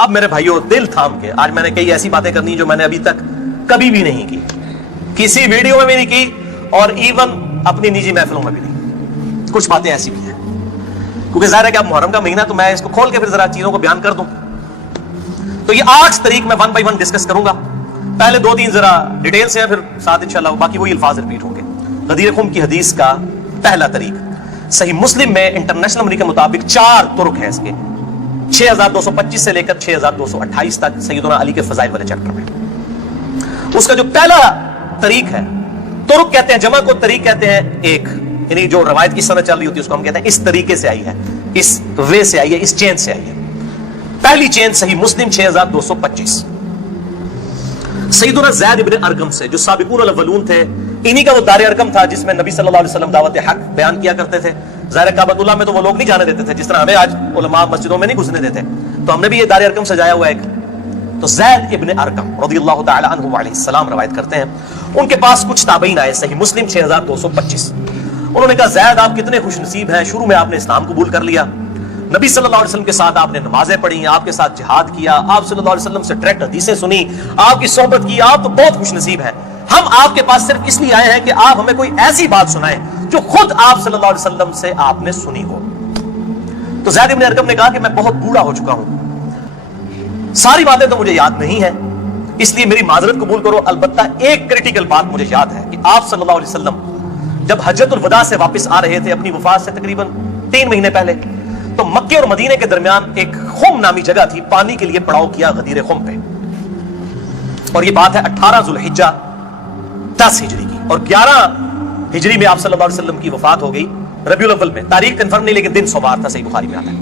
اب میرے بھائیوں دل تھام کے، آج میں نے کئی ایسی باتیں کرنی جو میں نے ابھی تک کبھی بھی نہیں کی، کسی ویڈیو میں بھی نہیں کی، اور ایون اپنی نجی محفلوں میں بھی نہیں. کچھ باتیں ایسی بھی ہیں کیونکہ ظاہر ہے کہ اب محرم کا مہینہ، تو میں اس کو کھول کے پھر ذرا چیزوں کو بیان کر دوں. تو یہ 8 طریق میں 1 بائی 1 ڈسکس کروں گا. پہلے 2-3 ذرا ڈیٹیل سے ہیں، پھر ساتھ انشاءاللہ باقی وہی الفاظ ریپیٹ ہوں گے. غدیر خم کی حدیث کا پہلا طریق، صحیح مسلم میں انٹرنیشنل نمبر کے مطابق 4 طرق ہیں اس کے، 6225 سے لے کر 6228 تک سیدنا علی کے فضائل والے چیپٹر میں. اس کا جو پہلا طریق ہے، طرق کہتے ہیں، جمع کو طریق کہتے ہیں ایک، یعنی جو روایت کی سند چل رہی ہوتی ہے اس کو ہم کہتے ہیں اس طریقے سے آئی ہے، اس وے سے آئی ہے، اس چین سے آئی ہے. پہلی چین صحیح مسلم 6225 سیدنا زید ابن ارقم سے، جو سابقون الاولون تھے، انہی کا وہ دار ارقم تھا جس میں نبی صلی اللہ علیہ وسلم دعوت حق بیان کیا کرتے تھے. ظاہر کعبۃ اللہ میں تو وہ لوگ نہیں جانے دیتے تھے، جس طرح ہمیں آج علماء مسجدوں میں نہیں گھسنے دیتے، تو ہم نے بھی یہ دار ارقم سجایا ہوا ہے ایک. تو زید ابن ارقم رضی اللہ تعالی عنہ علیہ السلام روایت کرتے ہیں، ان کے پاس کچھ تابعین آئے، صحیح مسلم 6225. انہوں نے کہا زید آپ کتنے خوش نصیب ہیں، شروع میں آپ نے اسلام قبول کر لیا، نبی صلی اللہ علیہ وسلم کے ساتھ آپ نے نمازیں پڑھی، آپ کے ساتھ جہاد کیا، آپ صلی اللہ علیہ وسلم سے ڈائریکٹ حدیثیں سنی، آپ کی صحبت کی، آپ تو بہت خوش نصیب ہیں. ہم آپ کے پاس صرف اس لیے آئے ہیں کہ آپ ہمیں کوئی ایسی بات سنائیں جو خود آپ صلی اللہ علیہ وسلم سے آپ نے سنی ہو. تو زید بن ارقم نے کہا کہ میں بہت بوڑھا ہو چکا ہوں، ساری باتیں تو مجھے یاد نہیں ہیں، اس لیے میری معذرت قبول کرو. البتہ ایک کریٹیکل بات مجھے یاد ہے کہ آپ صلی اللہ علیہ وسلم جب حجۃ الوداع سے واپس آ رہے تھے اپنی وفات سے تقریباً 3 مہینے پہلے، تو مکے اور مدینے کے درمیان ایک خم نامی جگہ تھی، پانی کے لیے پڑاؤ کیا غدیر خم پہ، اور یہ بات ہے 18 ذوالحجہ 10 ہجری کی، اور 11 ہجری میں آپ صلی اللہ علیہ وسلم کی وفات ہو گئی ربیع الاول میں. تاریخ کنفرم نہیں لیکن دن سوار تھا، صحیح بخاری میں آتا ہے.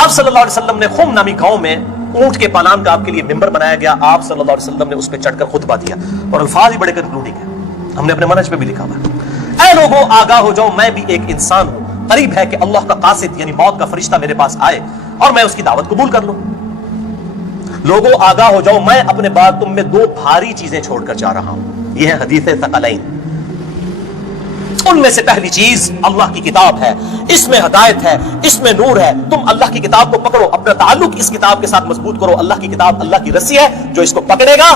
آپ صلی اللہ علیہ وسلم نے خم نامی گاؤں میں اونٹ کے پالان کا آپ کے لیے ممبر بنایا گیا، آپ صلی اللہ علیہ وسلم نے اس پہ چڑھ کر خطبہ دیا، اور الفاظ ہی بڑے کنکلوڈنگ ہیں، ہم نے اپنے منہج پہ بھی لکھا ہوا ہے. اے لوگوں آگاہ ہو جاؤ، میں بھی ایک انسان ہوں، قریب ہے کہ اللہ کا قاصد یعنی موت کا فرشتہ میرے پاس آئے اور میں اس کی دعوت قبول کر لوں. لوگوں آگاہ ہو جاؤ، میں اپنے بعد تم میں 2 بھاری چیزیں چھوڑ کر جا رہا ہوں. یہ ہے حدیث ثقلین. ان میں سے پہلی چیز اللہ کی کتاب ہے، اس میں ہدایت ہے، اس میں نور ہے. تم اللہ کی کتاب کو پکڑو، اپنا تعلق اس کتاب کے ساتھ مضبوط کرو. اللہ کی کتاب اللہ کی رسی ہے، جو اس کو پکڑے گا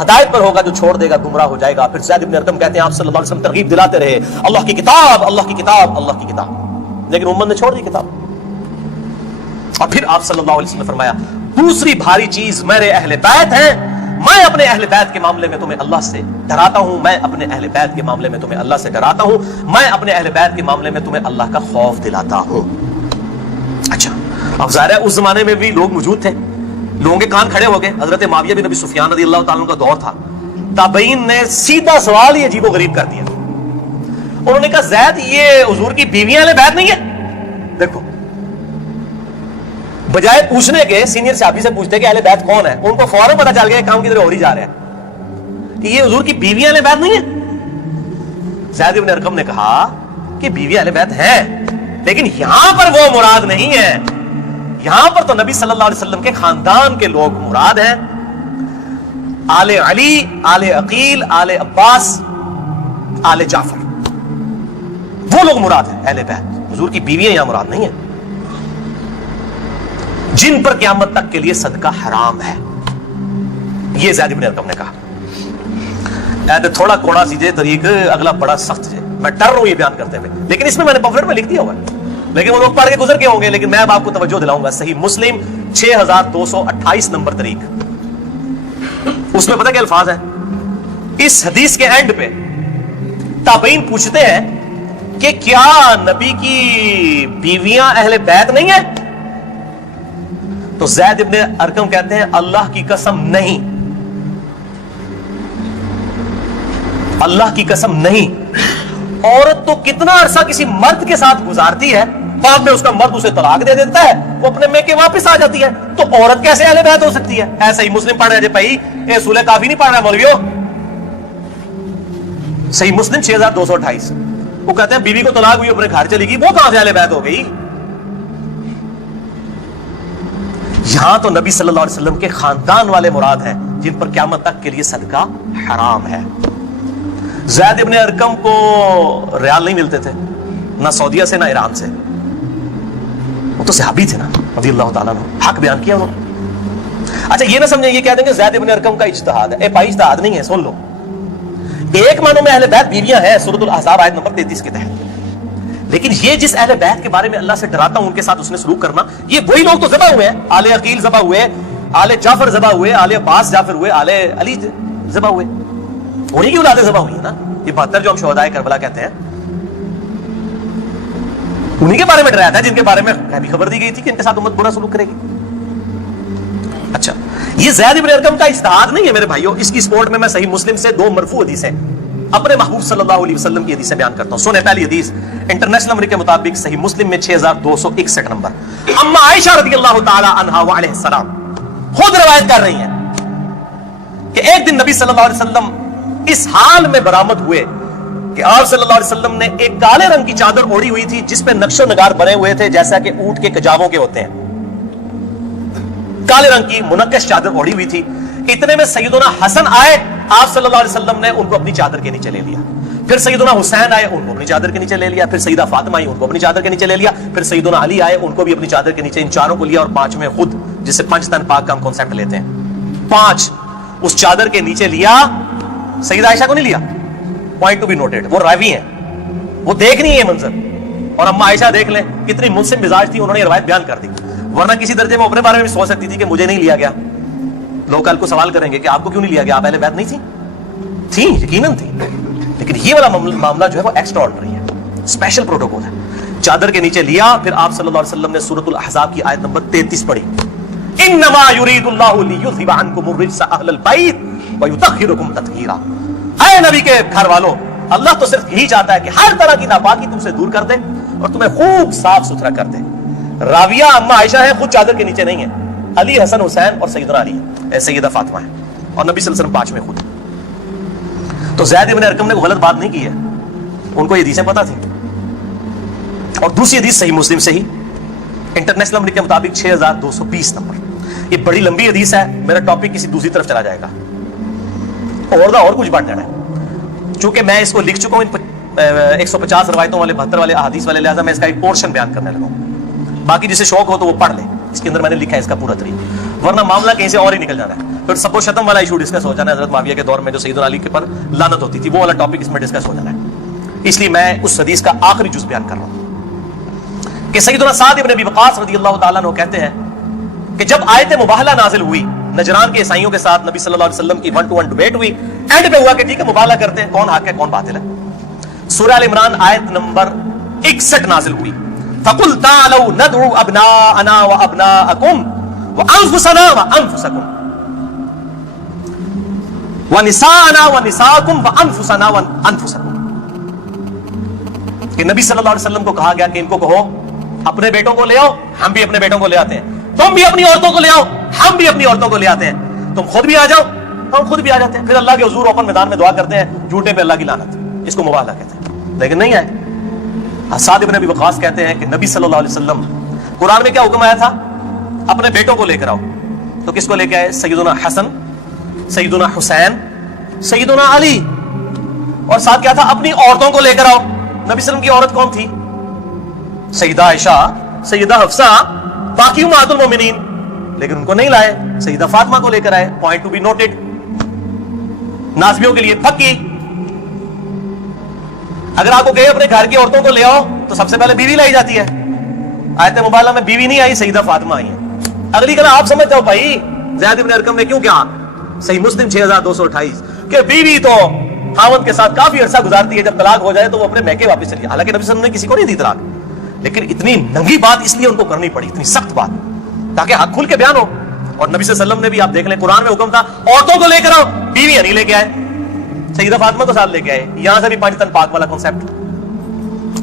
ہدایت پر ہوگا، جو چھوڑ دے گا گمراہ ہو جائے گا. پھر زید بن ارقم کہتے ہیں آپ صلی اللہ علیہ وسلم ترغیب دلاتے رہے، اللہ کی کتاب، اللہ کی کتاب، اللہ کی کتاب، لیکن امت نے چھوڑ دی کتاب. اور پھر آپ صلی اللہ علیہ وسلم نے فرمایا دوسری بھاری چیز میرے اہل بیت ہیں، میں اپنے اہل بیت کے معاملے میں تمہیں اللہ سے ڈراتا ہوں، میں اپنے اہل بیت کے معاملے میں تمہیں اللہ سے ڈراتا ہوں، میں اپنے اہل بیت کے معاملے میں تمہیں اللہ کا خوف دلاتا ہوں. اچھا، اب ظاہر ہے اس زمانے میں بھی لوگ موجود تھے، لوگوں کے کان کھڑے ہو گئے. حضرت معاویہ بن ابی سفیان رضی اللہ تعالیٰ عنہ کا دور تھا. تابعین نے سیدھا سوال ہی عجیب و غریب کر دیا. انہوں نے کہا زید یہ حضور کی بیویاں اہل بیت نہیں ہے؟ دیکھو، بجائے پوچھنے کے سینئر صحابی سے پوچھتے کہ اہل بیت کون ہے، ان کو فوراً پتہ چل گیا کام کی طرح ہو ہی جا رہا ہے کہ یہ حضور کی بیویاں اہل بیت نہیں ہے. زید بن ارقم نے کہا کہ بیویاں اہل بیت ہیں، لیکن یہاں پر وہ مراد نہیں ہے، یہاں پر تو نبی صلی اللہ علیہ وسلم کے خاندان کے لوگ مراد ہیں. آل علی، آل عقیل، آل عباس، آل جعفر، وہ لوگ مراد ہیں اہل بیت. حضور کی بیویاں یہاں مراد نہیں ہیں، جن پر قیامت تک کے لیے صدقہ حرام ہے. یہ زید بن ارقم نے کہا. تھوڑا کوڑا سیجے طریق، اگلا بڑا سخت ہے. میں ڈر رہا ہوں یہ بیان کرتے ہوئے، لیکن اس میں نے پمفلٹ میں لکھ دیا ہوا ہے، لیکن وہ لوگ پڑھ کے گزر کے ہوں گے. لیکن میں اب آپ کو توجہ دلاؤں گا. صحیح مسلم 6228 نمبر طریق، اس میں پتہ کیا الفاظ ہیں؟ اس حدیث کے اینڈ پہ تابعین پوچھتے ہیں کہ کیا نبی کی بیویاں اہل بیت نہیں ہیں؟ تو زید ابن ارقم کہتے ہیں اللہ کی قسم نہیں، اللہ کی قسم نہیں. عورت تو کتنا عرصہ کسی مرد کے ساتھ گزارتی ہے، بعد میں اس کا مرد اسے طلاق دے دیتا ہے، وہ اپنے میکے واپس آ جاتی ہے، تو عورت کیسے اہل بیت ہو سکتی ہے؟ ایسا ہی مسلم پڑھ رہے جی بھائی، اے سولہ کافی نہیں پڑھ رہا مولویو. صحیح مسلم 6228. وہ کہتے ہیں بیوی کو طلاق ہوئی اپنے گھر چلی گئی، وہ کہاں سے اہل بیت ہو گئی؟ یہاں تو نبی صلی اللہ علیہ وسلم کے خاندان والے مراد ہیں جن پر قیامت تک کے لیے صدقہ حرام ہے. زید ابن ارقم کو ریال نہیں ملتے تھے، نہ سعودیہ سے نہ ایران سے. وہ تو صحابی تھے نا رضی اللہ تعالیٰ عنہ, حق بیان کیا انہوں نے. اچھا یہ نہ سمجھیں یہ کہہ دیں کہ زید بن ارقم کا اجتہاد ہے. اے بھائی اجتہاد نہیں ہے, سن لو. ایک معنوں میں اہل بیت بیویاں ہیں سورۃ الاحزاب آیت نمبر 33 کے تحت, لیکن یہ جس اہل بیت کے بارے میں اللہ سے ڈراتا ہوں ان کے ساتھ اس نے سلوک کرنا, یہ وہی لوگ تو ذبح ہوئے ہیں. آل عقیل ذبح ہوئے, آل جعفر ذبح ہوئے, آل عباس جعفر ہوئے, آل علی ذبح ہوئے, انہی کی اولادیں ذبح ہوئی ہیں نا. یہ 72 جو ہم شہدائے کربلا کہتے ہیں انہی کے بارے میں ڈرایا تھا جن کے بارے میں خبر دی گئی تھی کہ ان کے ساتھ امت برا سلوک کرے گی. اچھا یہ زید بن ارقم کا اجتہاد نہیں ہے میرے بھائیوں. اس کی سپورٹ میں صحیح مسلم سے 2 مرفوع حدیثیں اپنے محبوب صلی اللہ علیہ وسلم کی حدیثیں بیان کرتا ہوں. سنیں پہلی حدیث انٹرنیشنل نمبر کے مطابق صحیح مسلم میں 6261 نمبر. اما عائشہ رضی اللہ تعالی عنہا وعلیہ السلام خود روایت کر رہی ہیں کہ ایک دن نبی صلی اللہ علیہ وسلم اس حال میں برآمد ہوئے کہ آپ صلی اللہ علیہ وسلم نے ایک کالے رنگ کی چادر اوڑھی ہوئی تھی جس پہ نقش و نگار بنے ہوئے تھے جیسا کہ اونٹ کے کجاووں کے ہوتے ہیں. کالے رنگ کی منقش چادر اوڑھی ہوئی تھی. اتنے میں سیدنا حسن آئے, آپ صلی اللہ علیہ وسلم نے ان کو اپنی چادر کے نیچے لے لیا. پھر سیدنا حسین آئے, ان کو اپنی چادر کے نیچے لے لیا. پھر سیدہ فاطمہ آئی, ان کو اپنی چادر کے نیچے لے لیا. پھر سیدنا علی آئے, ان کو بھی اپنی چادر کے نیچے, ان چاروں کو لیا. اور 5ویں خود, جسے 5 تن پاک کا ہم کانسیپٹ لیتے ہیں, 5 اس چادر کے نیچے لیا. سیدہ عائشہ کو نہیں لیا, پوائنٹ ٹو بی نوٹڈ, وہ راوی ہیں, وہ دیکھ نہیں ہے یہ منظر. اور اما عائشہ دیکھ لیں کتنی منصف مزاج تھی, انہوں نے یہ روایت بیان کر دی. ورنہ کسی درجے میں اپنے بارے میں بھی سوچ سکتی تھی کہ مجھے نہیں لیا گیا. لوگ کل کو سوال کریں گے کہ آپ کو کیوں نہیں لیا گیا, آپ اہل بیت نہیں تھی, یقیناً تھی. لیکن یہ والا معاملہ جو ہے وہ ایکسٹرا آرڈنری ہے, اسپیشل پروٹوکول ہے. چادر کے نیچے لیا. پھر آپ صلی اللہ علیہ وسلم نے سورۃ الاحزاب کی آیت نمبر 33 پڑھی. انما یرید اللہ لیذھب عنکم الرجس اہل البیت ویطہرکم تطہیرا. اے نبی کے گھر والوں, اللہ تو صرف یہی چاہتا ہے کہ ہر طرح کی ناپاکی تم سے دور کر دے اور تمہیں خوب صاف ستھرا کر دے. راویہ اما عائشہ ہے, خود چادر کے نیچے نہیں ہے. علی, حسن, حسین اور سیدنا علی, سیدہ فاطمہ ہے, اور نبی صلی اللہ علیہ وسلم 5 میں خود. تو زید بن ارقم نے غلط بات نہیں کی ہے, ان کو یہ حدیثیں پتہ تھیں. اور دوسری حدیث صحیح مسلم سے ہی انٹرنیشنل نمبر کے مطابق 6220 نمبر. یہ بڑی لمبی حدیث ہے, میرا ٹاپک کسی دوسری طرف چلا جائے گا اور کچھ بڑھ جانا ہے. چونکہ میں اس کو لکھ چکا ہوں 150 روایتوں والے 72 والے احادیث والے, لہذا میں اس کا ایک پورشن بیان کرنے لگا ہوں. باقی جسے شوق ہو تو وہ پڑھ لے, اس کے اندر میں نے لکھا ہے اس کا پورا طریقہ, ورنہ معاملہ کہیں سے اور ہی نکل جانا ہے. پھر سب و شتم والا ایشو ڈسکس ہو جانا ہے. حضرت معاویہ کے دور میں جو سیدنا علی کے پر لعنت ہوتی تھی, وہ والا ٹاپک اس میں ڈسکس ہو جانا ہے. اس لیے میں اس حدیث کا آخری جز بیان کر رہا ہوں کہ سیدنا سعد بن ابی وقاص رضی اللہ تعالیٰ عنہ کہتے ہیں کہ جب آیت مباہلہ نازل ہوئی نجران کے عیسائیوں کے ساتھ, نبی صلی اللہ علیہ وسلم کی 1 to 1 ڈبیٹ ہوئی. اینڈ پہ ہوا کہ ٹھیک ہے مباہلہ کرتے ہیں, کون حق ہے کون باطل ہے. سورہ ال عمران آیت نمبر 61 نازل ہوئی. فَقُلْ تَعَالَوْا نَدْعُوا أَبْنَاءَنَا وَأَبْنَاءَكُمْ وَأَنفُسَنَا وَأَنفُسَكُمْ وَنِسَاءَنَا وَنِسَاءَكُمْ وَأَنفُسَنَا وَأَنفُسَكُمْ. کہ نبی صلی اللہ علیہ وسلم کو کہا گیا کہ ان کو کہو اپنے بیٹوں کو لے آؤ, ہم بھی اپنے بیٹوں کو لے آتے ہیں. تم بھی اپنی عورتوں کو لے آؤ, ہم بھی اپنی عورتوں کو لے آتے ہیں. تم خود بھی آ جاؤ, ہم خود بھی آ جاتے ہیں. پھر اللہ کے حضور اوپن میدان میں دعا کرتے ہیں, جھوٹے پہ اللہ کی لعنت. اس کو مباہلہ کہتے ہیں, لیکن نہیں آئے. سعد بن ابی وقاص کہتے ہیں کہ نبی صلی اللہ علیہ وسلم قرآن میں کیا حکم آیا تھا, اپنے بیٹوں کو لے کر آؤ. تو کس کو لے کے آئے, سیدنا حسن, سیدنا حسین, سیدنا علی. اور ساتھ کیا تھا, اپنی عورتوں کو لے کر آؤ. نبی صلی اللہ علیہ وسلم کی عورت کون تھی, سیدہ عائشہ, سیدہ حفصہ, باقی امہات المومنین. لیکن ان کو نہیں لائے, سیدہ فاطمہ کو لے کر آئے. Point to be noted. ناسبیوں کے لیے پکی. اگر آپ کو کہے اپنے گھر کی عورتوں کو لے آؤ تو سب سے پہلے بیوی لائی جاتی ہے. آیت مباہلہ میں بیوی نہیں آئی, سیدہ فاطمہ آئی ہیں. اگلی کہنا آپ سمجھتے ہو بھائی زید بن ارقم نے کیوں کیا, صحیح مسلم 6228 کہ بیوی تو خاوند کے ساتھ کافی عرصہ گزارتی ہے, جب طلاق ہو جائے تو وہ اپنے میکے واپس چلی. حالانکہ نبی صلی اللہ علیہ وسلم نے کسی کو نہیں دی طلاق, لیکن اتنی ننگی بات اس لیے ان کو کرنی پڑی, اتنی سخت بات, تاکہ حق کھل کے بیان ہو. اور نبی صلی اللہ علیہ وسلم نے بھی, آپ دیکھ لیں قرآن میں حکم تھا عورتوں کو لے کر آؤ, بیویاں نہیں لے کے آئے. سیدہ فاطمہ کو ساتھ لے کے آئے. یہاں سے بھی 5 تن پاک والا کانسیپٹ.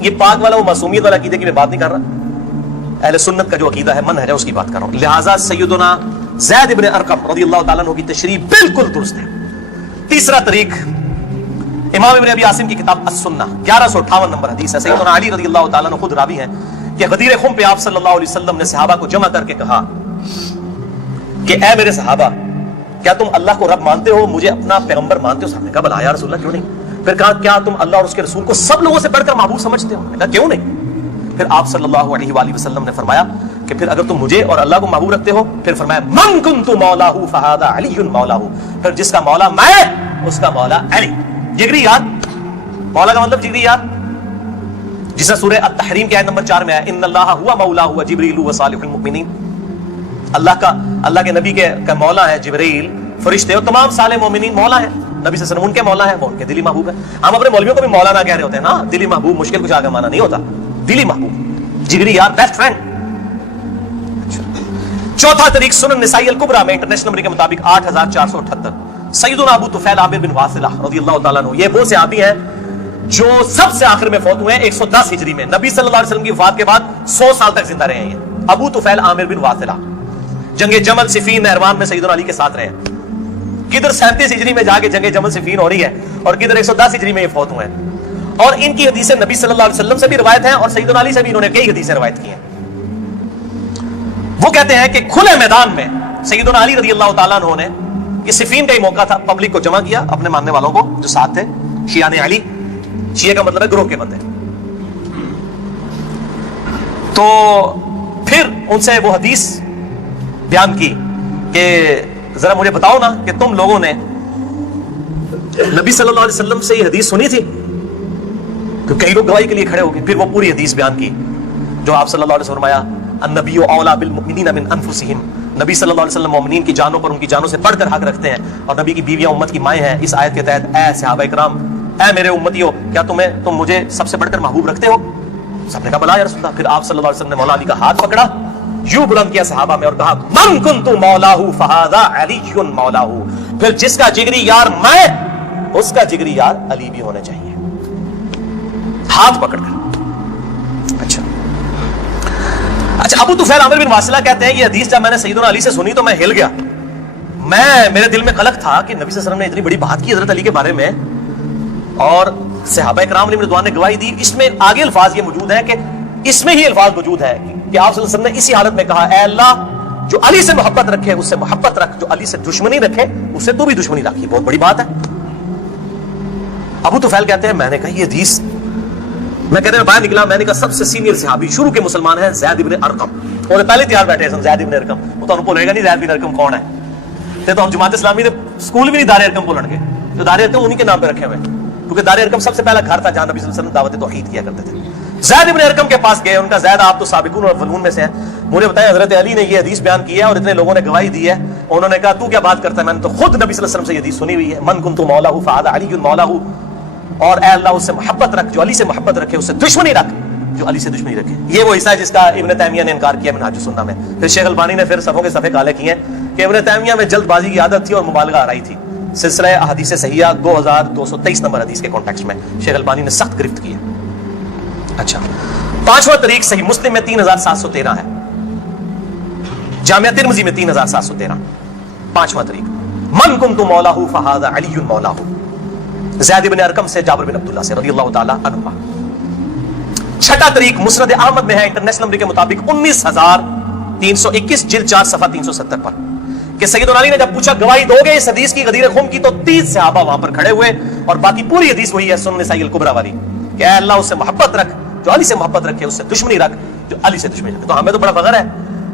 یہ پاک والا وہ معصومیت والا عقیدے کی میں بات نہیں کر رہا, اہل سنت کا جو عقیدہ ہے, منہج ہے, اس کی بات کر رہا ہوں. لہٰذا سیدنا زید بن ارقم رضی اللہ تعالیٰ عنہ کی تشریح بالکل درست ہے. تیسرا طریق امام ابن ابی عاصم کی کتاب السنہ 1158 نمبر حدیث ہے. سیدنا علی رضی اللہ تعالیٰ عنہ خود راوی ہیں کہ غدیر خم پہ آپ صلی اللہ علیہ وسلم نے صحابہ کو جمع کر کے کہا کہ اے میرے صحابہ, کیا تم اللہ کو رب مانتے ہو, مجھے اپنا پیغمبر مانتے ہو؟ صاحب نے کہا بلا یا رسول اللہ کیوں نہیں. پھر کہا کیا تم اللہ اور اس کے رسول کو سب لوگوں سے بڑھ کر محبوب سمجھتے ہو؟ میں نے کہا کیوں نہیں. پھر آپ صلی اللہ علیہ وآلہ وسلم نے فرمایا کہ پھر اگر تم مجھے اور اللہ کو محبوب رکھتے ہو، پھر فرمایا من کنت مولاہ فہذا علی مولاہ، پھر جس کا مولا میں اس کا مولا علی۔ جگری یار، مولا کا مطلب جگری یار، جسے سورہ التحریم کی آیت نمبر 4 میں ہے ان اللہ ہوا مولاہ و جبریل و صالح المؤمنین، اللہ کے نبی کا مولا ہے جبریل، فرشتے اور تمام صالح مومنین مولا ہے۔ نبی صلی اللہ علیہ وسلم ان کے مولا ہے، وہ ان کے دلی محبوب ہے۔ ہم اپنے مولویوں کو بھی مولانا کہہ رہے ہوتے ہیں نا، دلی محبوب مشکل کچھ آگے مانا نہیں ہوتا، دلی محبوب، جگری یار، بیسٹ فرینڈ۔ چوتھا طریق سنن نسائی الکبریٰ میں انٹرنیشنل نمبر کے مطابق 8478، سیدنا ابو طفیل عامر بن واصلہ رضی اللہ تعالیٰ عنہ، یہ وہ صحابی ہیں جو سب سے آخر میں فوت ہوئے ہیں 110 ہجری میں، نبی صلی اللہ علیہ وسلم کی وفات کے بعد 100 سال تک زندہ رہے ہیں۔ یہ ابو طفیل عامر بن واصلہ جنگ جمل صفین نہروان میں سیدنا علی کے ساتھ رہے ہیں، کدھر 37 ہجری میں جا کے جنگ جمل صفین ہو رہی ہے اور کدھر 110 ہجری میں یہ فوت ہوئے ہیں، اور ان کی حدیثیں نبی صلی اللہ علیہ وسلم سے بھی روایت ہیں اور سیدنا علی سے بھی انہوں نے کئی حدیثیں روایت کی ہیں۔ وہ کہتے ہیں کہ کھلے میدان میں سیدنا علی رضی اللہ تعالیٰ عنہ نے، یہ صفین کا ہی موقع تھا، پبلک کو جمع کیا، اپنے ماننے والوں کو جو ساتھ تھے، شیعان علی، شیعہ کا مطلب ہے گروہ کے بندے، تو پھر ان سے وہ حدیث بیان کی کہ ذرا مجھے بتاؤ نا کہ تم لوگوں نے نبی صلی اللہ علیہ وسلم سے یہ حدیث سنی تھی، کہ کئی لوگ گواہی کے لیے کھڑے ہو گئے۔ پھر وہ پوری حدیث بیان کی جو آپ صلی اللہ علیہ وسلم فرمایا النبی اولیٰ بالمؤمنین من انفسہم، نبی صلی اللہ علیہ وسلم مومنین کی جانوں پر ان کی جانوں سے بڑھ کر حق رکھتے ہیں، اور نبی کی بیویاں امت کی مائیں ہیں۔ اس آیت کے تحت اے صحابہ کرام، اے میرے امتیوں، کیا تم مجھے سب سے بڑھ کر محبوب رکھتے ہو؟ سب نے کہا بلا یا رسول اللہ۔ پھر آپ صلی اللہ علیہ وسلم نے مولا علی کا ہاتھ پکڑا، یوں بلند کیا صحابہ میں اور کہا من کنت مولاہ فہذا علی مولاہ، پھر جس کا جگری یار میں، اس کا جگری یار علی بھی ہونا چاہیے، ہاتھ پکڑ کر۔ اچھا، ابو طفیل عامر بن واصلہ کہتے ہیں یہ حدیث جب میں نے سیدنا علی سے سنی تو میں ہل گیا، میرے دل میں قلق تھا کہ نبی صلی اللہ علیہ وسلم نے اتنی بڑی بات کی حضرت علی کے بارے میں، اور صحابہ کرام علیہ رضوان نے گواہی دی۔ اس میں آگے الفاظ یہ موجود ہیں کہ اس میں ہی الفاظ موجود ہے کہ آپ صلی اللہ علیہ وسلم نے اسی حالت میں کہا اے اللہ جو علی سے محبت رکھے اس سے محبت رکھ، جو علی سے دشمنی رکھے اس سے تو بھی دشمنی رکھ۔ یہ بہت بڑی بات ہے۔ ابو طفیل کہتے ہیں میں نے کہا یہ حدیث، میں کہتے ہیں باہر نکلا، میں نے کہا سب سے سینئر صحابی شروع کے مسلمان ہیں زید ابن ارقم، اور پہلے تیار بیٹھے ہیں زید ابن ارقم، وہ تو بولے گا نہیں زید ابن ارقم کون ہے، تو ہم جماعت اسلامی نے اسکول بھی نہیں دار ارقم بولن گے، تو دار ارقم انہی کے نام پہ رکھے ہوئے، کیونکہ دار ارقم سب سے پہلا گھر تھا جہاں نبی صلی اللہ علیہ وسلم دعوت توحید کیا کرتے تھے۔ زید ابن ارقم کے پاس گئے، ان کا زید آپ تو سابقون اور اولون میں سے ہیں، مجھے بتائیں حضرت علی نے یہ حدیث بیان کی ہے اور اتنے لوگوں نے گواہی دی ہے، انہوں نے کہا تو کیا بات کرتا ہے، میں نے تو خود نبی صلی اللہ علیہ وسلم سے یہ حدیث سنی ہوئی ہے من کنت مولاہ فہذا علی مولاہ، اور اے اللہ اس سے محبت رکھ جو علی سے محبت رکھے، اس سے دشمنی رکھ جو علی سے دشمنی رکھے۔ یہ وہ حصہ ہے جس کا ابن تیمیہ نے انکار کیا منہاج السنہ میں۔ پھر شیخ البانی نے پھر صفوں کے صفحے کالے کیے کہ ابن تیمیہ میں جلد بازی کی عادت تھی اور مبالغہ آ رہی تھی۔ سلسلہ احادیث صحیحہ 2223 نمبر حدیث کے کانٹیکسٹ میں شیخ البانی نے سخت گرفت کی ہے۔ اچھا، پانچواں طریق صحیح مسلم میں 3713 ہے، جامعہ ترمذی میں 3713، پانچواں طریق من کنت مولاہ فہذا علی مولاہ، زید بن ارقم سے جابر بن عبداللہ سے رضی اللہ تعالی عنہما۔ چھٹا طریق مسند احمد میں ہے انٹرنیشنل نمبر کے مطابق 19321 جلد 4 صفحہ 370 پر، کہ سیدنا علی نے جب پوچھا گواہی دو گے اس حدیث کی غدیر خم کی، تو 30 صحابہ وہاں پر کھڑے ہوئے، اور باقی پوری حدیث وہی ہے سنن نسائی الکبریٰ والی کہ اے اللہ اس سے محبت رکھ جو علی سے محبت رکھے، اس سے دشمنی رکھ جو علی سے دشمنی رکھے۔ تو ہمیں تو بڑا فخر ہے،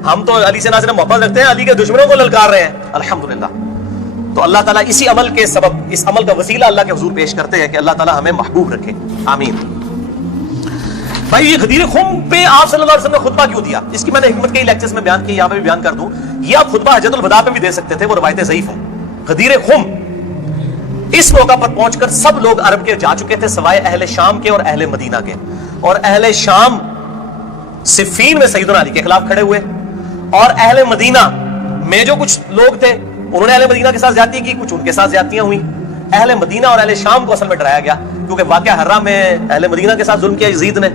ہم تو علی سے نہ صرف محبت رکھتے ہیں، علی کے دشمنوں کو للکار رہے ہیں الحمدللہ۔ تو اللہ تعالیٰ اسی عمل کے سبب، اس عمل کا وسیلہ اللہ کے حضور پیش کرتے ہیں کہ اللہ تعالیٰ ہمیں محبوب رکھے، آمین۔ بھائی یہ غدیر خم پہ آپ صلی اللہ علیہ وسلم نے خطبہ کیوں دیا؟ اس کی میں نے حکمت کے لیکچرز میں بیان کی، یہاں پہ بھی بیان کر دوں۔ یہ آپ خطبہ حجۃ الوداع پہ بھی دے سکتے تھے، وہ روایتیں ضعیف ہیں۔ غدیر خم اس موقع پر پہنچ کر سب لوگ عرب کے جا چکے تھے سوائے اہل شام کے اور اہل مدینہ کے، اور اہل شام صفین میں سیدنا علی کے خلاف کھڑے ہوئے، اور اہل مدینہ میں جو کچھ لوگ تھے انہوں نے اہل مدینہ کے ساتھ زیادتی کی، کچھ ان کے ساتھ زیادتیاں ہوئیں۔ اہل مدینہ اور اہل شام کو اصل میں ڈرایا گیا، کیونکہ واقعہ حرہ میں اہل مدینہ کے ساتھ ظلم کیا یزید نے،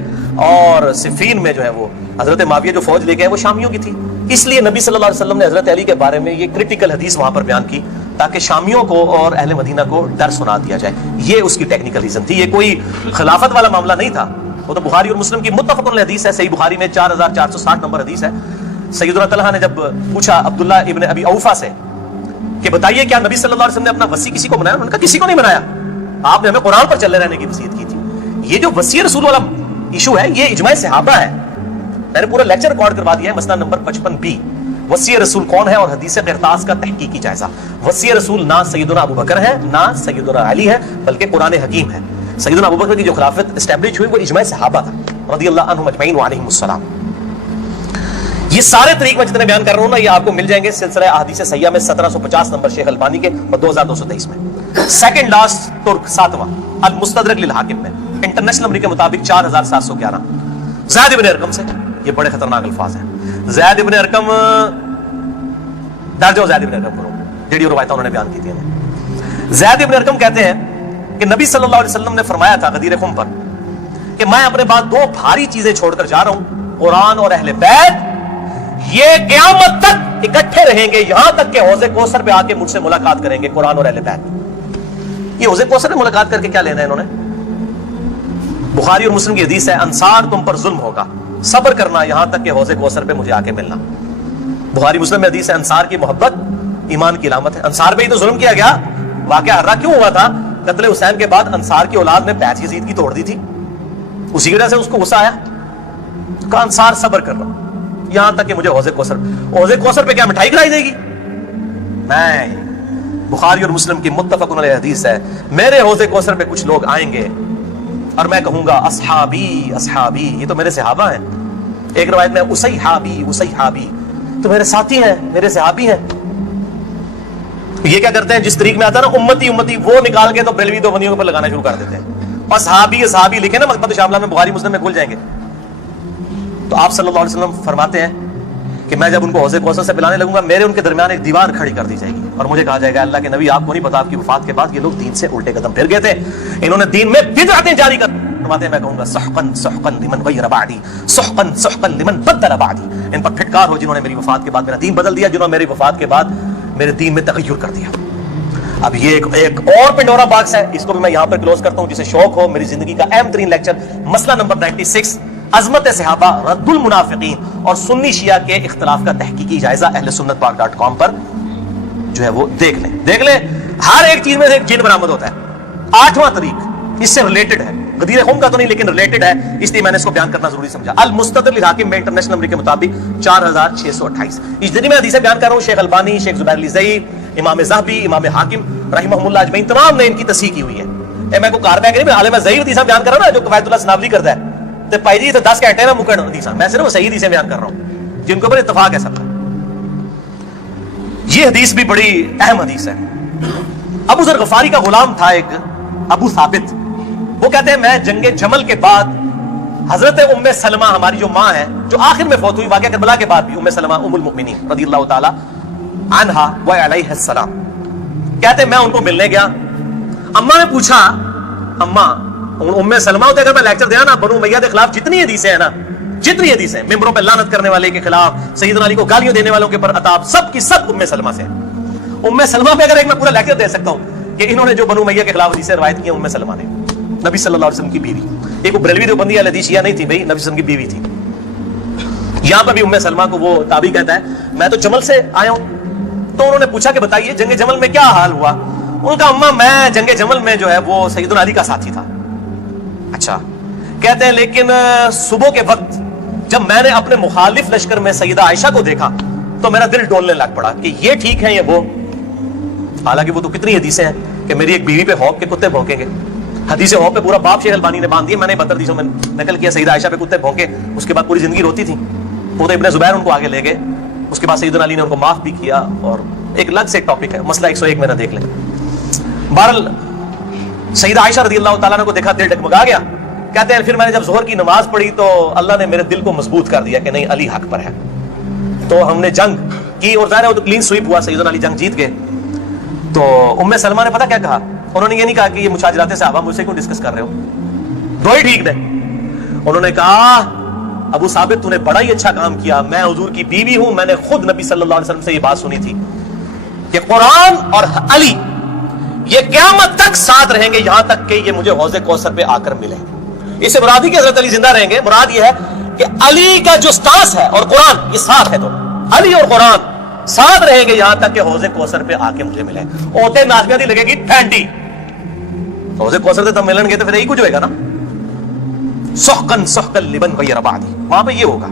اور صفین میں جو ہے وہ حضرت معاویہ جو فوج لے گئے وہ شامیوں کی تھی۔ اس لیے نبی صلی اللہ علیہ وسلم نے حضرت علی کے بارے میں یہ کرٹیکل حدیث وہاں پر بیان کی تاکہ شامیوں کو اور اہل مدینہ کو ڈر سنا دیا جائے۔ یہ اس کی ٹیکنیکل ریزن تھی، یہ کوئی خلافت والا معاملہ نہیں تھا۔ وہ تو بخاری اور مسلم کی متفق علیہ حدیث ہے، صحیح بخاری میں 4460 نمبر حدیث ہے۔ سیدنا طلحہ نے جب پوچھا عبداللہ ابن ابی اوفا سے کہ بتائیے کیا نبی صلی اللہ علیہ وسلم نے اپنا وصی کسی کو بنایا؟ انہوں نے کہا کسی کو نہیں بنایا، آپ نے ہمیں قرآن پر چلے رہنے کی وصیت کی تھی۔ یہ جو وصی رسول والا ایشو ہے, یہ اجماع صحابہ ہے. میں نے پورا لیکچر ریکارڈ کروا دیا ہے. مسئلہ نمبر 55B, وصی رسول کون ہے اور حدیث قرطاس کا تحقیقی جائزہ. وصی رسول نہ سیدنا ابو بکر ہے نہ سیدنا علی ہے, بلکہ قرآن حکیم ہے. سیدنا ابو بکر کی جو خلافت اسٹیبلش ہوئی وہ اجماع صحابہ تھا رضی اللہ عنہم اجمعین وعلیہم السلام. یہ سارے طریق میں جتنے بیان کر رہا ہوں نا, یہ آپ کو مل جائیں گے سلسلہ احادیث صحیحہ میں 1750 نمبر شیخ البانی کے اور 2223 میں. سیکنڈ لاسٹ ترک 7واں المستدرک للحاکم میں انٹرنیشنل نمبر کے مطابق 4711 زید ابن ارقم سے. یہ بڑے خطرناک الفاظ ہیں. زید ابن ارقم ڈر جاؤ, زید ابن ارقم کرو جڑی روایتیں انہوں نے بیان کی تھی. زید ابن ارقم کہتے ہیں کہ نبی صلی اللہ علیہ وسلم نے فرمایا تھا غدیر خم پر کہ میں اپنے بعد دو بھاری چیزیں چھوڑ کر جا رہا ہوں, قرآن اور اہل بیت. یہ قیامت تک اکٹھے رہیں گے یہاں تک کہ حوض کوثر پہ آ کے مجھ سے ملاقات کریں گے, قرآن اور اہل بیت. یہ حوض کوثر میں ملاقات کر کے کیا لینا ہے انہوں نے؟ بخاری اور مسلم کی حدیث ہے, انصار تم پر ظلم ہوگا, صبر کرنا یہاں تک کہ حوض کوثر پہ مجھے آ کے ملنا. بخاری مسلم میں حدیث ہے, انصار کی محبت ایمان کی علامت ہے. انصار پہ ہی تو ظلم کیا گیا. واقعہ ہررا کیوں ہوا تھا؟ قتل حسین کے بعد انصار کی اولاد نے بیعت یزید کی توڑ دی تھی, اسی وجہ سے اس کو غصہ آیا. کہا انصار صبر کر رہا یہاں تک کہ مجھے حوض کوثر پہ کیا مٹھائی کھلائی دے گی؟ نہیں. بخاری اور مسلم کی متفق علیہ حدیث ہے, میرے حوض کوثر پہ کچھ لوگ آئیں گے اور میں کہوں گا اصحابی اصحابی, یہ تو میرے صحابہ ہیں. ایک روایت میں اسیحابی اسیحابی, تو میرے ساتھی ہیں, میرے صحابی ہیں. یہ کیا کرتے ہیں جس طریق میں آتا ہے نا امتی امتی, وہ نکال کے تو بریلوی دو بندیوں پر لگانا شروع کر دیتے ہیں. اور صحابی لکھے نا مکتبۃ شاملہ میں, بخاری مسلم میں کھل جائیں گے. تو آپ صلی اللہ علیہ وسلم فرماتے ہیں کہ میں جب ان کو حوض کوثر سے پلانے لگوں گا, میرے ان کے درمیان ایک دیوار کھڑی کر دی جائے گی اور مجھے کہا جائے گا اللہ کے نبی آپ کو نہیں پتا آپ کی وفات کے بعد یہ لوگ دین سے الٹے قدم پھر گئے تھے, انہوں نے دین میں بدعتیں جاری کر. فرماتے ہیں میں کہوں گا سحقن سحقن لمن غیر بعدی سحقن سحقن لمن بدل بعدی. ان پر پھٹکار ہو جنہوں نے میری وفات کے بعد میرا دین بدل دیا, جنہوں نے میری وفات کے بعد میرے دین میں تغیر کر دیا. اب یہ ایک اور پنڈورا باکس ہے, اس کو بھی میں یہاں پر کلوز کرتا ہوں. جسے شوق ہو میری زندگی کا اہم ترین لیکچر مسئلہ نمبر 96 عظمت صحابہ رد المنافقین اور سنی شیعہ کے اختلاف کا تحقیقی جائزہ اہل سنت پاک.com پر جو ہے وہ دیکھ لیں. ہر ایک چیز میں سے ایک جن برآمد ہوتا ہے. 8واں طریق اس سے ریلیٹڈ ہے, غدیر خم کا تو نہیں لیکن ریلیٹڈ ہے, اس لیے میں نے اس کو بیان کرنا ضروری سمجھا. المستدرک للحاکم میں انٹرنیشنل نمبر کے مطابق 4628. اس دن میں حدیثیں بیان کر رہا ہوں. شیخ البانی, شیخ زبیر علی ضعیف, امام ذہبی, امام حاکم رحمہ اللہ اجمعین, تمام نے ان کی تصحیح کی ہوئی ہے. میں کو کار بیگ نہیں, میں عالم ضعیف حدیثیں بیان کر رہا ہوں نا, جو قواعد اللہ سنابلی کرتا ہے. تو پائی جی تو 10 گھنٹے میں مکڑ حدیثیں, میں صرف صحیح حدیثیں بیان کر رہا ہوں جن کے اوپر اتفاق ہے سب کا. یہ حدیث بھی بڑی اہم حدیث ہے. ابو ذر غفاری کا غلام تھا ایک ابو ثابت, وہ کہتے ہیں میں جنگ جمل کے بعد حضرت ام سلمہ ہماری جو ماں ہے جو آخر میں فوت ہوئی واقعہ کربلا کے بعد بھی, ام سلمہ ام المؤمنین رضی اللہ تعالی عنہا و علیہ السلام, کہتے ہیں میں ان کو ملنے گیا. اماں نے پوچھا, اماں ام سلمہ ہوتے اگر میں لیکچر دیا نا بنو امیہ کے خلاف جتنی حدیثیں ہیں نا, جتنی حدیثیں ممبروں پہ لعنت کرنے والے کے خلاف, سیدنا علی کو گالیاں دینے والوں کے پر عتاب, سب کی سب ام سلمہ سے. ام سلمہ پہ اگر ایک میں پورا لیکچر دے سکتا ہوں کہ انہوں نے جو بنو امیہ کے خلاف حدیثیں روایت کی ہیں, ام سلمہ نے نبی صلی اللہ علیہ وسلم کی بیوی, ایک بریلوی دیوبندی اہل حدیث شیعہ نہیں تھی بھائی, نبی صلی اللہ علیہ وسلم کی بیوی تھی. یہاں پہ بھی ام سلمہ کو وہ تابعی کہتا ہے میں تو جمل سے آیا ہوں. تو انہوں نے پوچھا کہ بتائیے جنگ جمل میں کیا حال ہوا؟ ان کا اماں میں جنگ جمل میں جو ہے وہ سیدنا علی کا ساتھی تھا. اچھا, کہتے ہیں لیکن صبح کے وقت جب میں نے اپنے مخالف لشکر میں سیدہ عائشہ کو دیکھا تو میرا دل ڈولنے لگ پڑا کہ یہ ٹھیک ہے یہ وہ. حالانکہ وہ تو کتنی حدیثیں ہیں کہ میری ایک بیوی پہ خوف کے کتے بھونکیں گے. حدیث خوف پہ پورا باب شیخ البانی نے باندھ دیا, میں نے 72 حدیثوں میں نقل کیا. سیدہ عائشہ پہ کتے بھونکے, اس کے بعد پوری زندگی روتی تھی. وہ تو ابن زبیر ان کو آگے لے گئے, اس کے بعد سیدنا علی نے ان کو معاف بھی کیا, اور ایک الگ سے ایک ٹاپک ہے, مسئلہ 101 میں نہ دیکھ لیں. بہرحال سیدہ عائشہ رضی اللہ تعالیٰ عنہ کو دیکھا دل ڈگمگا گیا. کہتے ہیں پھر میں نے جب ظہر کی نماز پڑھی تو اللہ نے میرے دل کو مضبوط کر دیا کہ نہیں علی حق پر ہے. تو ہم نے جنگ کی اور ظاہر ہے وہ تو کلین سویپ ہوا, سیدنا علی جنگ جیت گئے. تو ام سلمہ نے پتہ کیا کہا, انہوں نے یہ نہیں کہا کہ یہ مشاجرات صحابہ مجھ سے کیوں ڈسکس کر رہے ہو, دو ہی ٹھیک نے. انہوں نے کہا ابو ثابت تو نے بڑا ہی اچھا کام کیا, میں حضور کی بیوی ہوں, میں نے خود نبی صلی اللہ علیہ وسلم سے یہ بات سنی تھی کہ قرآن اور علی یہ قیامت تک ساتھ رہیں گے یہاں تک کہ یہ مجھے حوض کوثر پہ آ کر ملے. اس سے مراد ہی کہ حضرت علی زندہ رہیں گے, مراد یہ ہے کہ علی کا جو سٹانس ہے اور قرآن یہ ساتھ ہے, تو علی اور قرآن ساتھ رہیں گے یہاں تک کہ حوض کوثر پہ آ کے مجھے ملے. اوتے نازمیاں دی لگے گی پھینٹی, حوض کوثر سے تب ملن گے تو پھر یہی کچھ ہوئے گا نا. سحقن سحقن لمن غیر بعدی، وہاں پہ یہ ہوگا.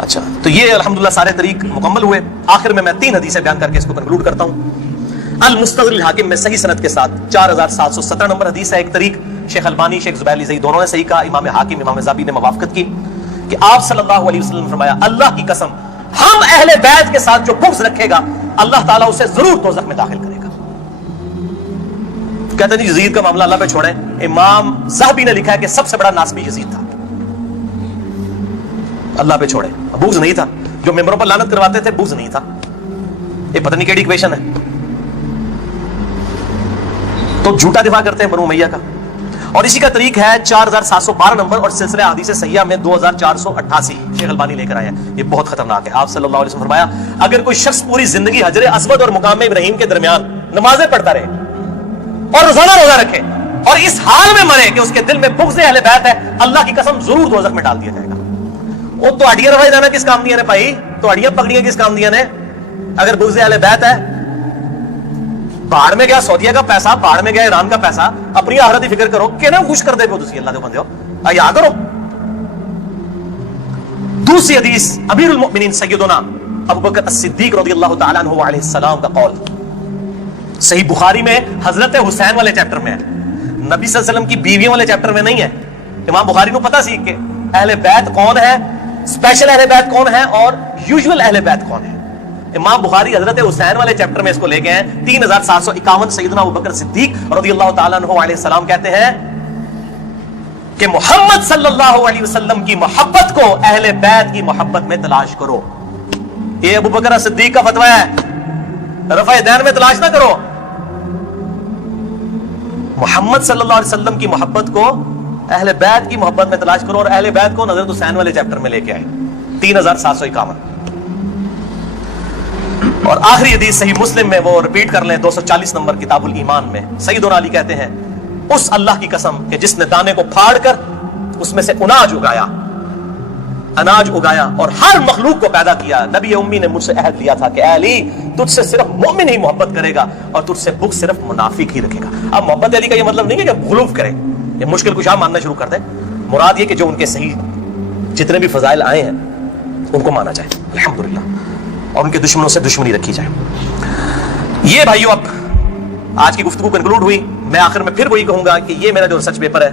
اچھا تو یہ الحمدللہ سارے طریق مکمل ہوئے. آخر میں 3 حدیثیں بیان کر کے اس کو کنکلوڈ کرتا ہوں. المستدرک الحاکم میں صحیح سند کے ساتھ 4717 نمبر حدیث ہے ایک طریق. شیخ البانی شیخ زبیر زئی دونوں نے صحیح کہا. امام حاکم امام ذہبی نے موافقت کی کہ آپ صلی اللہ علیہ وسلم نے فرمایا اللہ کی قسم ہم اہل بیت کے ساتھ جو بغض رکھے گا اللہ تعالیٰ اسے ضرور دوزخ میں داخل کرے گا. کہتے ہیں یزید کا معاملہ اللہ پہ چھوڑیں. امام ذہبی نے لکھا ہے کہ سب سے بڑا ناسبی یزید تھا. اللہ پہ چھوڑے. بغض نہیں تھا. جو ممبروں پر لعنت کرواتے تھے بغض نہیں تھا. یہ پتہ نہیں کیڑی ایکویشن ہے. تو جھوٹا دفاع کرتے ہیں بنو امیہ کا. اور اسی کا طریق ہے 4712 نمبر اور سلسلہ حدیث صحیحہ میں 2488 شیخ البانی لے کر آیا. یہ بہت خطرناک ہے. آپ صلی اللہ علیہ وسلم فرمایا اگر کوئی شخص پوری زندگی حجر اسود اور مقام ابراہیم کے درمیان نمازیں پڑھتا رہے اور روزانہ روزہ رکھے اور اس حال میں مرے کہ اس کے دل میں بغض اہل بیت ہے اللہ کی قسم ضرور دوزخ میں ڈال دیا جائے گا. وہ تو اڑیاں روائی جانا کس کام دیا نے بھائی؟ تو اڑیاں پکڑیاں کس کام دیا نے؟ اگر بغض اہل بیت ہے باہر میں گیا سعودیہ کا پیسہ, باہر میں گیا ایران کا پیسہ, اپنی آخرت کی فکر کرو کہ نا خوش کر دے گا تسی اللہ دے بندے ہو آیا کرو. دوسری حدیث امیر المؤمنین سیدنا ابو بکر الصدیق رضی اللہ تعالیٰ عنہ علیہ السلام کا قول صحیح بخاری میں حضرت حسین والے چیپٹر میں ہے, نبی صلی اللہ علیہ وسلم کی بیویوں والے چیپٹر میں نہیں ہے. امام بخاری کو پتا سی کہ اہل بیت کون ہے, اسپیشل اہل بیت کون ہے اور یوزول اہل بیت کون ہے. امام بخاری حضرت حسین والے چیپٹر میں اس کو لے گئے ہیں 3751. سیدنا ابو بکر صدیق رضی اللہ تعالیٰ عنہ علیہ السلام کہتے ہیں کہ محمد صلی اللہ علیہ وسلم کی محبت کو اہل بیت کی محبت میں تلاش کرو. یہ ابو بکر صدیق کا فتویٰ ہے, رفع دین میں تلاش نہ کرو. محمد صلی اللہ علیہ وسلم کی محبت کو اہل بیت کی محبت میں تلاش کرو, اور اہل بیت کو حضرت حسین والے چیپٹر میں لے کے آئے 3751. اور آخری حدیث صحیح مسلم میں وہ ریپیٹ کر لیں 240 نمبر کتاب الایمان میں سیدنا علی کہتے ہیں اس اللہ کی قسم کہ جس نے دانے کو پھاڑ کر اس میں سے اناج اگایا اور ہر مخلوق کو پیدا کیا. نبی امی نے مجھ سے عہد لیا تھا کہ اے علی تجھ سے صرف مومن ہی محبت کرے گا اور تجھ سے بغض صرف منافق ہی رکھے گا. اب محبت علی کا یہ مطلب نہیں ہے کہ غلوف کرے, یہ مشکل کشا ماننا شروع کر دیں. مراد یہ کہ جو ان کے صحیح جتنے بھی فضائل آئے ہیں ان کو مانا جائے الحمدللہ, اور ان کے دشمنوں سے دشمنی رکھی جائے. یہ بھائیو اب آج کی گفتگو کنکلوڈ ہوئی. میں آخر میں پھر وہی کہوں گا کہ یہ میرا جو ریسرچ پیپر ہے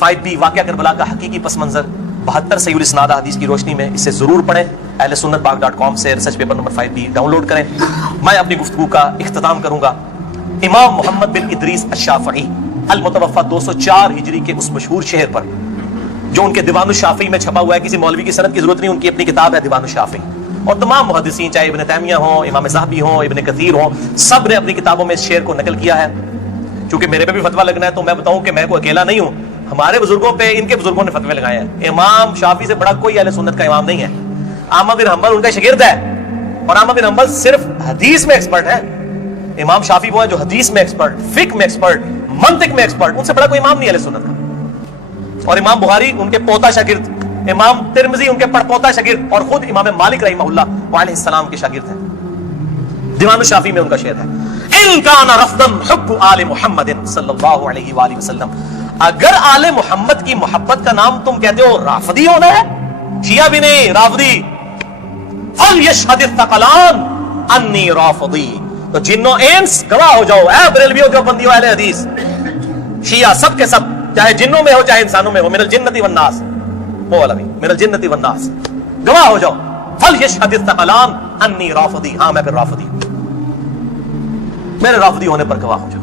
5B واقعہ کربلا کا حقیقی پس منظر 72 صحیح الاسناد حدیث کی روشنی میں, اسے ضرور پڑھیں. اہل سنت پاک.com سے research paper number 5B download کریں. میں اپنی گفتگو کا اختتام کروں گا امام محمد بن ادریس الشافعی المتوفی 204 ہجری کے اس مشہور شہر پر جو ان کے دیوان الشافعی میں چھپا ہوا ہے. کسی مولوی کی سند کی ضرورت نہیں, ان کی اپنی کتاب ہے دیوان الشافعی. اور تمام محدثین چاہے ابن تیمیہ ہوں, امام ذہبی ہوں, ابن کثیر ہوں, سب نے اپنی کتابوں میں اس شعر کو نقل کیا ہے. چونکہ میرے پہ بھی فتویٰ لگنا ہے تو میں بتاؤں کہ میں کوئی اکیلا نہیں ہوں, ہمارے بزرگوں پہ ان کے بزرگوں نے فتوے لگائے ہیں. امام شافعی سے بڑا کوئی اہل سنت کا امام نہیں ہے. احمد بن حنبل ان کا شاگرد ہے, اور احمد بن حنبل صرف حدیث میں ایکسپرٹ ہے. امام شافعی وہ ہیں جو حدیث میں ایکسپرٹ, فقہ میں ایکسپرٹ, منطق میں ایکسپرٹ, ان سے بڑا کوئی امام نہیں اہل سنت کا. اور امام بخاری ان کے پوتا شاگرد, امام ترمذی ان کے پڑپوتا شاگرد, اور خود امام مالک رحمہ اللہ علیہ السلام کے شاگرد ہیں. دیوان الشافعی میں ان کا شعر ہے ان کان رفضا حب آل محمد صلی اللہ علیہ وآلہ وسلم. اگر آل محمد کی محبت کا نام تم کہتے ہو رافضی ہونا ہے, شیعہ بھی نہیں رافضی, فلیشہد الثقلان انی رافضی, تو جنوں انس گواہ ہو جاؤ, اے بریلویوں دیوبندیوں اہل حدیث شیعہ سب کے سب, چاہے جنوں میں ہو چاہے انسانوں میں ہو, من الجنۃ والناس, وہ والا بھی من الجنۃ والناس, گواہ ہو جاؤ فلیشہد الثقلان انی رافضی, ہاں میں پھر رافضی, میرے رافضی ہونے پر گواہ ہو جاؤ.